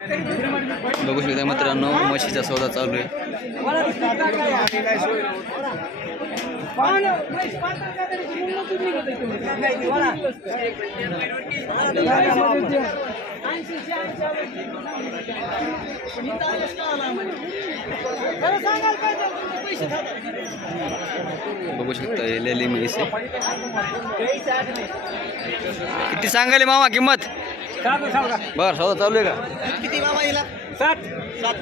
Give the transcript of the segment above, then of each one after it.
बघू शकता मित्रांनो म्हशीचा सौदा चालू आहे. बघू शकता हे लेली म्हैस किती सांगायला मामा किंमत? बर सौदा चालू आहे का? किती मामा हिला? सात. सात.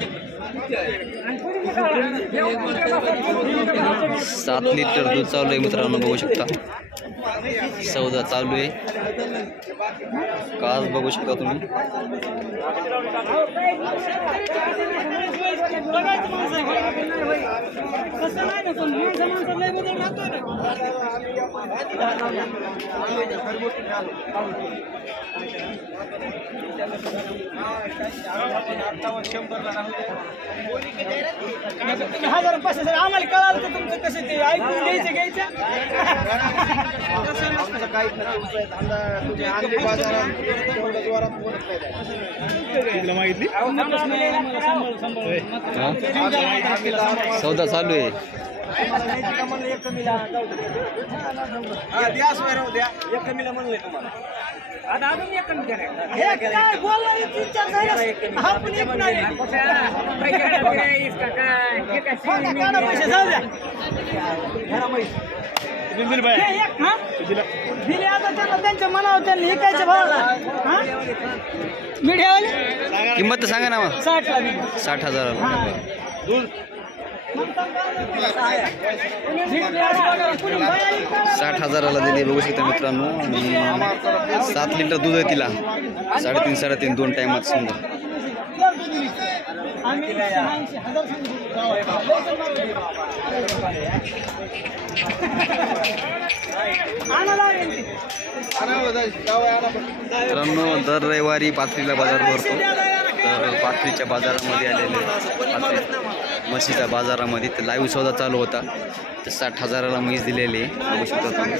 लिटर दूध चालू आहे मित्रांनो बघू शकता. सौदा चालू आहे. काच बघू शकता तुम्ही. हजार पाचशे सर आम्हाला कळालं तर तुमचं कसं ते ऐकून घ्यायचं घ्यायचं काहीच नाही धंदा सौदा चालू आहे. एक कमीला द्या सोय राहू द्या. एक कमीला म्हणले तुम्हाला आता अजून एक कमी हे हा एक नाही. हो का, काढा पैसे जाऊ द्या. एक, हा? दिले आता त्यांना त्यांच्या मनावर त्यांनी विकायच्या भावाला. हा? मीडियावाले? किंमत तर सांगा ना साठ हजाराला हा. साठ हजाराला दिली बघू शकता मित्रांनो. आणि सात लिटर दूध आहे तिला. साडेतीन साडेतीन दोन टायमात समजा. मित्रांनो दर रविवारी पाथरीला बाजार भरतो. तर पाथरीच्या बाजारामध्ये आलेले म्हशीच्या बाजारामध्ये तर लाईव्ह सौदा चालू होता. तर साठ हजाराला म्हैस दिलेली बघू शकतो तुम्ही.